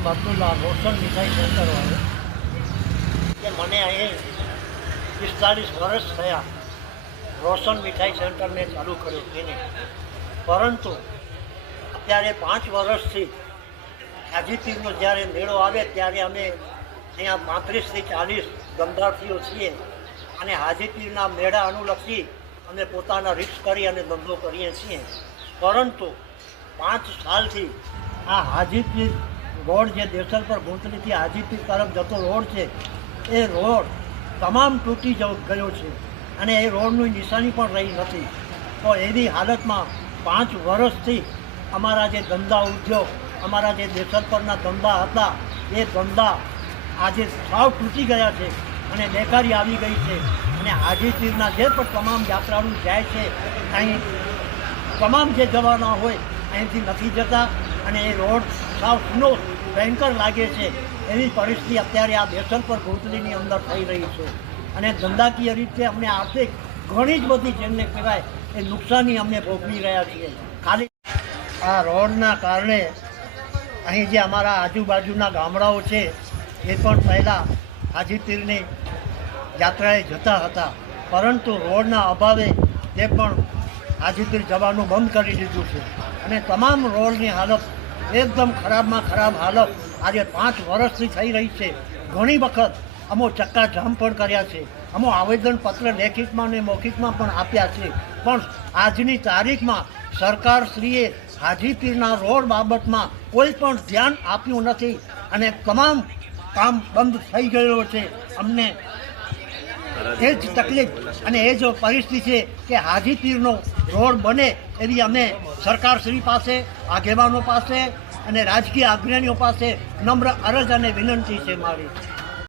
નામ અબ્દુલ્લા, રોશન મીઠાઈ સેન્ટર વાળો, કે મને અહીં 45 વર્ષ થયા રોશન મીઠાઈ સેન્ટર મેં ચાલુ કર્યું તેને, પરંતુ અત્યારે 5 વર્ષથી હાજીપીરનો જ્યારે મેળો આવે ત્યારે અમે અહીંયા 35 થી 40 ધંધાર્થીઓ છીએ અને હાજીપીરના મેળા અનુલક્ષી અમે પોતાના રિસ્ક કરી અને ધંધો કરીએ છીએ. પરંતુ 5 સાલથી આ હાજીપીર રોડ જે દેસલપર ગુંતલીથી હાજીપીર તરફ જતો રોડ છે એ રોડ તમામ તૂટી ગયો છે અને એ રોડની નિશાની પણ રહી નથી. તો એવી હાલતમાં 5 વર્ષથી અમારા જે ધંધા ઉદ્યોગ, અમારા જે દેસલપરના ધંધા હતા એ ધંધા આજે સાવ તૂટી ગયા છે અને બેકારી આવી ગઈ છે. અને હાજીપીરના જે પણ તમામ યાત્રાળુ જાય છે અહીં તમામ જે જવાના હોય અહીંથી નથી જતા અને એ રોડ સાવ સુનો ભયંકર લાગે છે. એવી પરિસ્થિતિ અત્યારે આ દેસલપર ગુંતલીની અંદર થઈ રહી છે અને ધંધાકીય રીતે અમને આર્થિક ઘણી જ બધી જેમને કહેવાય એ નુકસાની અમને ભોગવી રહ્યા છીએ. ખાલી આ રોડના કારણે અહીં જે અમારા આજુબાજુના ગામડાઓ છે એ પણ પહેલાં હાજીપીરની યાત્રાએ જતા હતા, પરંતુ રોડના અભાવે તે પણ હાજીપીર જવાનું બંધ કરી દીધું છે અને તમામ રોડની હાલત એકદમ ખરાબમાં ખરાબ હાલત આજે 5 વર્ષથી થઈ રહી છે. ઘણી વખત અમો ચક્કાજામ પણ કર્યા છે, અમો આવેદનપત્ર લેખિતમાં અને મૌખિકમાં પણ આપ્યા છે, પણ આજની તારીખમાં સરકારશ્રીએ હાજીપીરના રોડ બાબતમાં કોઈ પણ ધ્યાન આપ્યું નથી અને તમામ કામ બંધ થઈ ગયેલો છે. અમને એ જ તકલીફ અને એ જ પરિસ્થિતિ છે કે હાજીપીરનો રોડ બને એવી અમે સરકારશ્રી પાસે, આગેવાનો પાસે અને રાજકીય અગ્રણીઓ પાસે નમ્ર અરજ અને વિનંતી છે મારી.